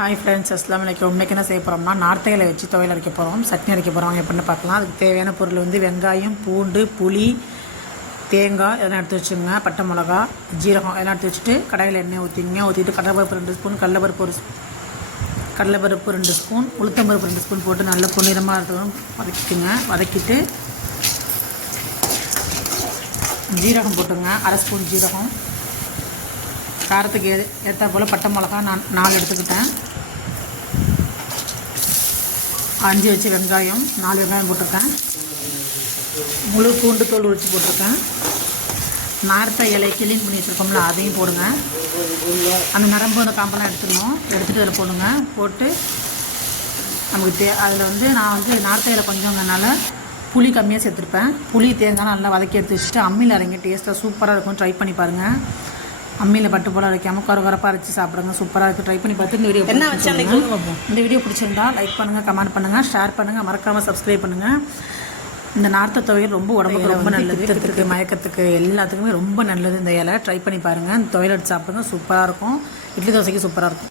Hi friends, அஸ்ஸலாமு அலைக்கும். இன்றைக்கி என்ன செய்ய போகிறோம்னா நார்த்தை இலை வச்சு துவையல் அரைக்க போகிறோம். சட்னி அரைக்க போகிறோம். எப்படின்னு பார்க்கலாம். அதுக்கு தேவையான பொருள் வந்து வெங்காயம், பூண்டு, புளி, தேங்காய் இதெல்லாம் எடுத்து வச்சுங்க. பட்டை மிளகா, ஜீரகம் இதெல்லாம் எடுத்து வச்சுட்டு கடாயில் எண்ணெய் ஊற்றிட்டு கடலைப்பருப்பு 2 ஸ்பூன், கடலைப்பருப்பு 2 ஸ்பூன், உளுத்தம்பருப்பு 2 ஸ்பூன் போட்டு நல்லா பொன்னிறமாக இருக்கணும் வதக்கிட்டு ஜீரகம் போட்டுங்க. 1/2 ஸ்பூன் ஜீரகம், காரத்துக்கு ஏற்றா போல் பட்டை மிளகா நான் 4 எடுத்துக்கிட்டேன். 5 வச்சு வெங்காயம் 4 வெங்காயம் போட்டிருக்கேன். முழு பூண்டு தோல் உரிச்சு போட்டிருக்கேன். நார்த்தை இலை கிளீன் பண்ணி வச்சுருக்கோம்ல அதையும் போடுங்க. அந்த நரம்பு அந்த காம்பெல்லாம் எடுத்துகிட்டு அதில் போடுங்க. போட்டு நமக்கு அதில் வந்து நான் வந்து நார்த்தை இலை கொஞ்சம்னால புளி கம்மியாக சேர்த்துருப்பேன். புளி தேங்காய் நல்லா வதக்கி எடுத்து வச்சுட்டு அம்மியில் அரைங்க. டேஸ்ட்டாக சூப்பராக இருக்கும். ட்ரை பண்ணி பாருங்கள். அம்மியில் பட்டு போல் அரைக்காமல் கரப்பாக அரைச்சி சாப்பிடுங்க. சூப்பராக இருக்குது. ட்ரை பண்ணி பார்த்து இந்த வீடியோ பிடிச்சிருந்தா லைக் பண்ணுங்கள், கமெண்ட் பண்ணுங்கள், ஷேர் பண்ணுங்கள், மறக்காமல் சப்ஸ்கிரைப் பண்ணுங்கள். இந்த நார்த்தை துவையல் ரொம்ப உடம்புக்கு ரொம்ப நல்லது. பித்தத்துக்கு, மயக்கத்துக்கு எல்லாத்துக்குமே ரொம்ப நல்லது. இந்த இலை ட்ரை பண்ணி பாருங்கள். இந்த துவையல் எடுத்து சாப்பிடுங்க. சூப்பராக இருக்கும். இட்லி தோசைக்கு சூப்பராக இருக்கும்.